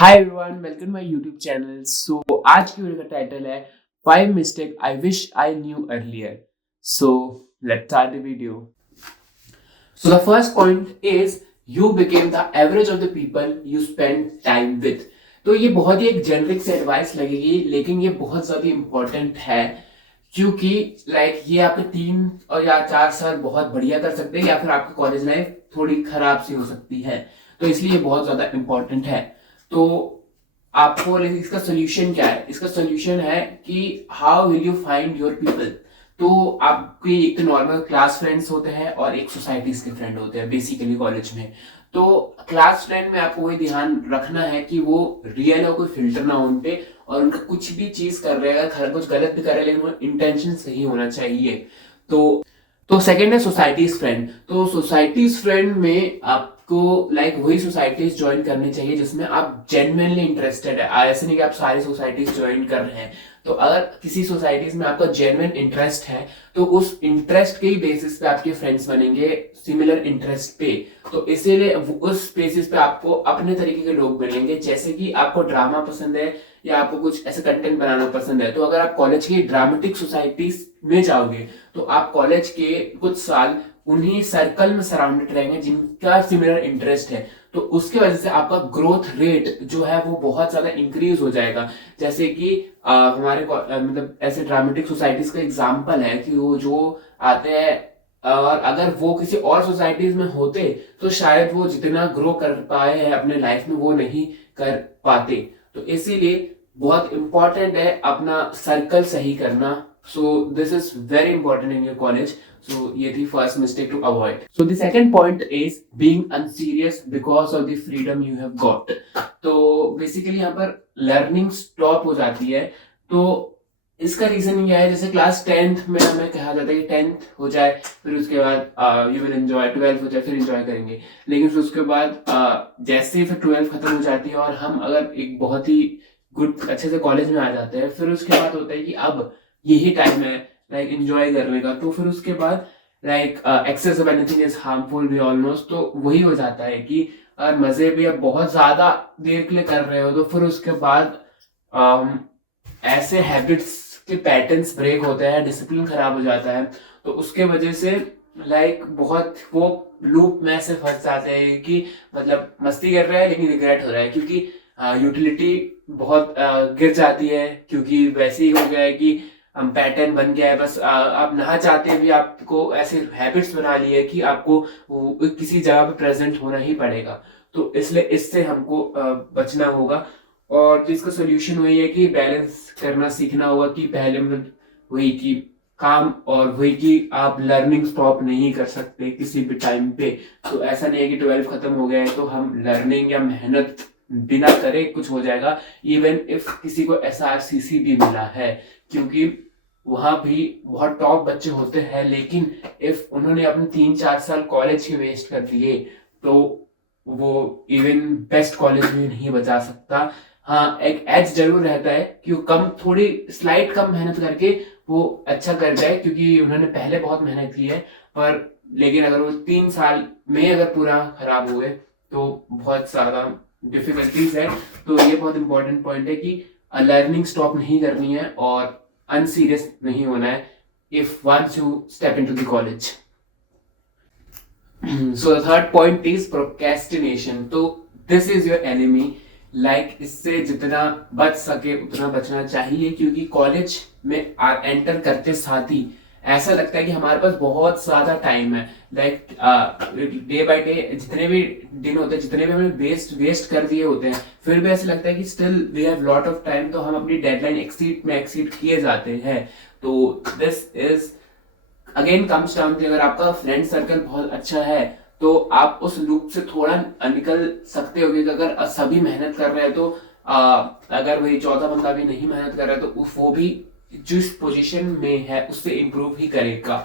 Hi everyone, welcome to my YouTube channel. आज की video का टाइटल है 5 mistake I wish I knew earlier. So let's start the video. So the first point is you became the average of the people you spend time with। तो ये बहुत ही एक generic से advice लगेगी, लेकिन ये बहुत ज्यादा इंपॉर्टेंट है क्योंकि ये आपके 3 और या 4 साल बहुत बढ़िया कर सकते हैं या फिर आपकी कॉलेज लाइफ थोड़ी खराब सी हो सकती है। तो इसलिए ये बहुत ज्यादा इंपॉर्टेंट है। तो आपको इसका सोल्यूशन क्या है? इसका सोल्यूशन है कि how will you find your people. तो आपके एक तो नॉर्मल क्लास फ्रेंड्स होते हैं और एक सोसाइटीज के फ्रेंड होते हैं बेसिकली कॉलेज में। तो क्लास फ्रेंड में आपको वही ध्यान रखना है कि वो रियल है, कोई फिल्टर ना हो उन पे, और उनका कुछ भी चीज कर रहे हैं, कुछ गलत भी कर रहे हैं, लेकिन वो इंटेंशन सही होना चाहिए। तो सेकंड है सोसाइटीज फ्रेंड। तो सोसाइटीज फ्रेंड में आपको वही सोसाइटीज ज्वाइन करनी चाहिए जिसमें आप जेन्युइनली इंटरेस्टेड है। ऐसे नहीं कि आप सारी सोसाइटीज ज्वाइन कर रहे हैं। तो अगर किसी सोसाइटीज में आपका जेन्युइन इंटरेस्ट है तो उस इंटरेस्ट के ही बेसिस पे आपके फ्रेंड्स बनेंगे, सिमिलर इंटरेस्ट पे। तो इसीलिए उस बेसिस पे आपको अपने तरीके के लोग मिलेंगे। जैसे कि आपको ड्रामा पसंद है या आपको कुछ ऐसे कंटेंट बनाना पसंद है, तो अगर आप कॉलेज की ड्रामेटिक सोसाइटीज में जाओगे तो आप कॉलेज के कुछ साल उन्हीं सर्कल में सराउंडेड रहेंगे जिनका सिमिलर इंटरेस्ट है। तो उसके वजह से आपका ग्रोथ रेट जो है वो बहुत ज्यादा इंक्रीज हो जाएगा। जैसे कि हमारे मतलब ऐसे ड्रामेटिक सोसाइटीज का एग्जांपल है कि वो जो आते हैं, और अगर वो किसी और सोसाइटीज में होते तो शायद वो जितना ग्रो कर पाए हैं अपने लाइफ में वो नहीं कर पाते। तो इसीलिए बहुत इंपॉर्टेंट है अपना सर्कल सही करना। So this is very important in your college. So ये थी first mistake to avoid. So the second point is being unserious because of the freedom you have got. तो बेसिकली यहाँ पर लर्निंग स्टॉप हो जाती है। तो इसका रीजन ये है, जैसे क्लास 10th में हमें कहा जाता है कि 10th हो जाए फिर उसके बाद यू विल एंजॉय, 12th हो जाए फिर एंजॉय करेंगे। लेकिन फिर उसके बाद जैसे ही फिर 12th खत्म हो जाती है और हम अगर एक बहुत ही गुड अच्छे से कॉलेज में आ जाते हैं, फिर उसके बाद होता है कि अब यही टाइम है एंजॉय करने का। तो फिर उसके बाद excess of anything is harmful भी ऑलमोस्ट। तो वही हो जाता है कि अगर मजे भी अब बहुत ज्यादा देर के लिए कर रहे हो तो फिर उसके बाद ऐसे हैबिट्स के पैटर्न्स ब्रेक होते हैं, डिसिप्लिन खराब हो जाता है। तो उसके वजह से बहुत वो लूप में से फंस जाते हैं कि मतलब मस्ती कर रहे हैं लेकिन रिग्रेट हो रहा है क्योंकि यूटिलिटी बहुत गिर जाती है, क्योंकि वैसे ही हो गया है कि हम पैटर्न बन गया है। बस आप ना चाहते भी आपको ऐसे हैबिट्स बना ली है कि आपको किसी जगह पे प्रेजेंट होना ही पड़ेगा। तो इसलिए इससे हमको बचना होगा। और तो इसका सोल्यूशन वही है कि बैलेंस करना सीखना होगा कि पहले मतलब वही कि काम और वही कि आप लर्निंग स्टॉप नहीं कर सकते किसी भी टाइम पे। तो ऐसा नहीं है कि 12 खत्म हो गया है तो हम लर्निंग या मेहनत बिना करे कुछ हो जाएगा। इवन इफ किसी को SRCC भी मिला है, क्योंकि वहां भी बहुत टॉप बच्चे होते हैं, लेकिन इफ उन्होंने अपने 3-4 साल कॉलेज के वेस्ट कर दिए तो वो इवन बेस्ट कॉलेज भी नहीं बचा सकता। हाँ, एक एज जरूर रहता है कि वो थोड़ी स्लाइट कम मेहनत करके वो अच्छा कर जाए क्योंकि उन्होंने पहले बहुत मेहनत की है। पर लेकिन अगर वो 3 साल में अगर पूरा खराब हुए तो बहुत ज्यादा डिफिकल्टीज है। तो ये बहुत इंपॉर्टेंट पॉइंट है कि लर्निंग स्टॉप नहीं करनी है और अनसीरियस नहीं होना है if once you step into the college. So the third point is procrastination. तो दिस इज योर एनिमी। इससे जितना बच सके उतना बचना चाहिए, क्योंकि कॉलेज में एंटर करते साथ ही ऐसा लगता है कि हमारे पास बहुत ज्यादा टाइम है। डे बाय डे जितने भी दिन होते हैं, जितने भी हमने वेस्ट कर दिए होते हैं, फिर भी ऐसा लगता है कि still we have lot of time. तो हम अपनी डेडलाइन एक्सीड किए जाते हैं। तो this is again comes down कि अगर आपका फ्रेंड सर्कल बहुत अच्छा है तो आप उस लूप से थोड़ा निकल सकते हो। कि अगर सभी मेहनत कर रहे हैं तो अगर वही चौथा बंदा भी नहीं मेहनत कर रहा है तो वो भी जिस पोजीशन में है उससे इम्प्रूव ही करेगा।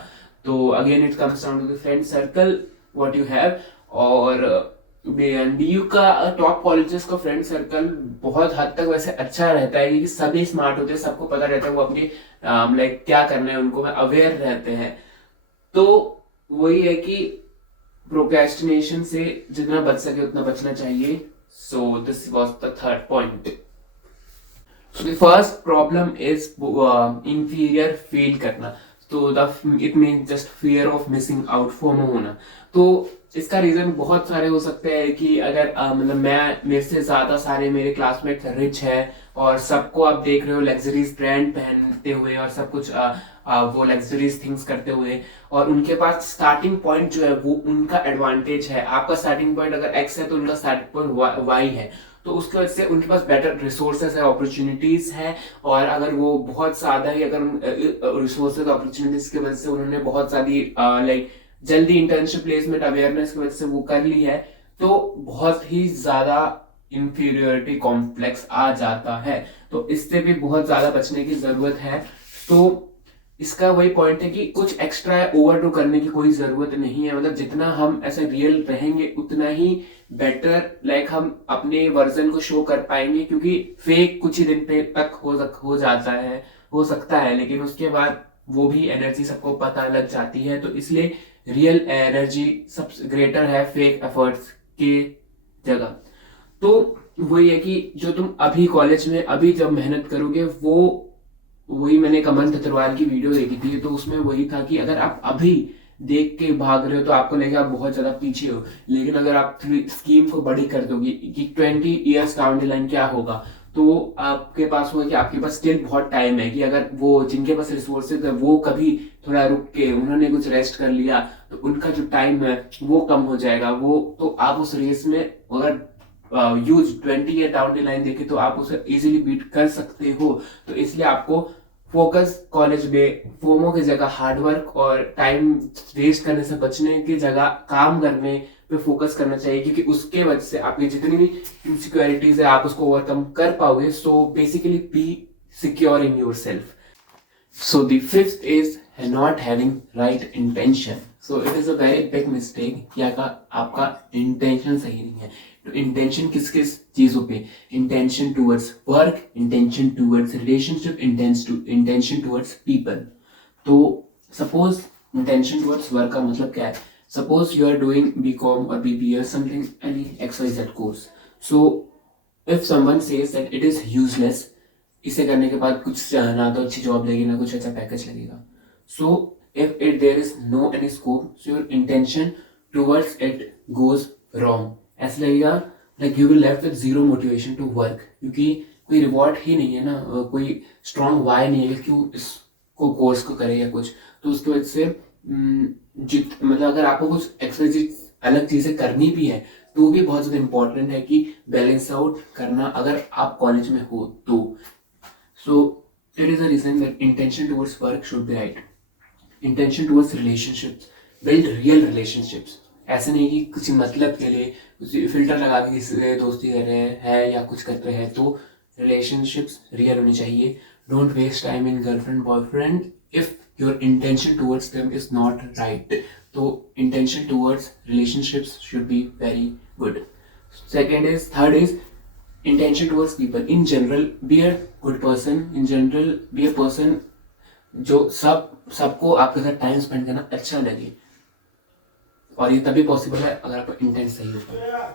तो again it comes down to the friend circle what you have. और DU का टॉप कॉलेजेस का फ्रेंड सर्कल बहुत हद तक वैसे अच्छा रहता है क्योंकि सभी स्मार्ट होते हैं, सबको पता रहता है वो अपनी क्या करना है, उनको अवेयर रहते हैं। तो वही है कि प्रोक्रेस्टिनेशन से जितना बच सके उतना बचना चाहिए। So this was the third point. So the first problem is inferior feel करना. तो it means just fear of missing out, FOMO होना. तो इसका रीजन बहुत सारे हो सकते हैं कि अगर मतलब मेरे से ज्यादा सारे मेरे क्लासमेट रिच है और सबको आप देख रहे हो लग्जरीज ब्रांड पहनते हुए और सब कुछ वो लग्जरीज थिंग्स करते हुए, और उनके पास स्टार्टिंग पॉइंट जो है वो उनका एडवांटेज है. आपका स्टार्टिंग पॉइंट अगर एक्स है तो उनका स्टार्टिंग पॉइंट वाई है. तो उसकी वजह से उनके पास बेटर रिसोर्सेज है, अपॉर्चुनिटीज है. और अगर वो बहुत ज्यादा ही अगर रिसोर्सेज अपॉर्चुनिटीज की वजह से उन्होंने बहुत सारी लाइक जल्दी इंटर्नशिप प्लेसमेंट अवेयरनेस की वजह से वो कर ली है, तो बहुत ही ज्यादा इंफीरियोरिटी कॉम्प्लेक्स आ जाता है. तो इससे भी बहुत ज्यादा बचने की जरूरत है. तो इसका वही पॉइंट है कि कुछ एक्स्ट्रा ओवरडू करने की कोई जरूरत नहीं है. मतलब जितना हम ऐसे रियल रहेंगे उतना ही बेटर लाइक हम अपने वर्जन को शो कर पाएंगे, क्योंकि फेक कुछ ही दिन पे तक हो जाता है, हो सकता है, लेकिन उसके बाद वो भी एनर्जी सबको पता लग जाती है. तो इसलिए रियल एनर्जी सबसे ग्रेटर है फेक एफर्ट्स की जगह. तो वही है कि जो तुम अभी कॉलेज में अभी जब मेहनत करोगे, वो वही मैंने कमल ततरवाल की वीडियो देखी थी, तो उसमें वही था कि अगर आप अभी देख के भाग रहे हो तो आपको लगेगा आप बहुत ज्यादा पीछे हो. लेकिन अगर आप स्कीम को बड़ी कर दोगे कि 20 ईयर्स डाउन द लाइन क्या होगा, तो आपके पास होगा कि आपके पास स्टिल बहुत टाइम है. कि अगर वो जिनके पास रिसोर्सेज है वो कभी थोड़ा रुक के उन्होंने कुछ रेस्ट कर लिया, तो उनका जो टाइम है वो कम हो जाएगा. वो तो आप उस रेस में अगर use 20 year down the line देखे तो आप उसे इजीली बीट कर सकते हो. तो इसलिए आपको फोकस कॉलेज में फोमो की जगह हार्डवर्क और टाइम वेस्ट करने से बचने की जगह काम करने पे फोकस करना चाहिए, क्योंकि उसके वजह से आपकी जितनी भी इनसिक्योरिटीज है आप उसको ओवरकम कर पाओगे. So basically be secure in your self. So the fifth is not having right intention. So it is a very big mistake कि आपका intention सही नहीं है. तो intention किस किस चीजों पे? Intention towards work, intention towards relationship, intention towards people. तो suppose intention towards work का मतलब क्या है? Suppose you are doing BCom or BBA or something, any XYZ course. So if someone says that it is useless, इसे करने के बाद कुछ ना तो अच्छी जॉब लगेगी ना कुछ अच्छा पैकेज लगेगा. So if it there is no any scope, so your intention towards it goes wrong. ऐसा लगेगा like you will left with zero motivation to work, क्योंकि कोई रिवॉर्ड ही नहीं है ना, कोई स्ट्रॉन्ग वाई नहीं है कि क्यों इसको कोर्स को करे या कुछ. तो उसकी वजह से मतलब अगर आपको कुछ एक्सरसाइज अलग चीजें करनी भी है तो भी बहुत ज्यादा इंपॉर्टेंट है कि बैलेंस आउट करना अगर आप कॉलेज में हो तो. So it is a reason that intention towards work should be right. Intention towards relationships, build real relationships. ऐसे नहीं कि किसी मतलब के लिए फिल्टर लगा के किसी से दोस्ती कर रहे हैं या कुछ कर रहे हैं. तो relationships real होनी चाहिए. Don't waste time in girlfriend boyfriend if your intention towards them is not right. तो intention towards relationships should be very good. Third is intention towards people. In general, be a good person. In general, be a person जो सबको आपके साथ time spend करना अच्छा लगे. और ये तभी पॉसिबल है अगर आपका इंटेंट सही होगा.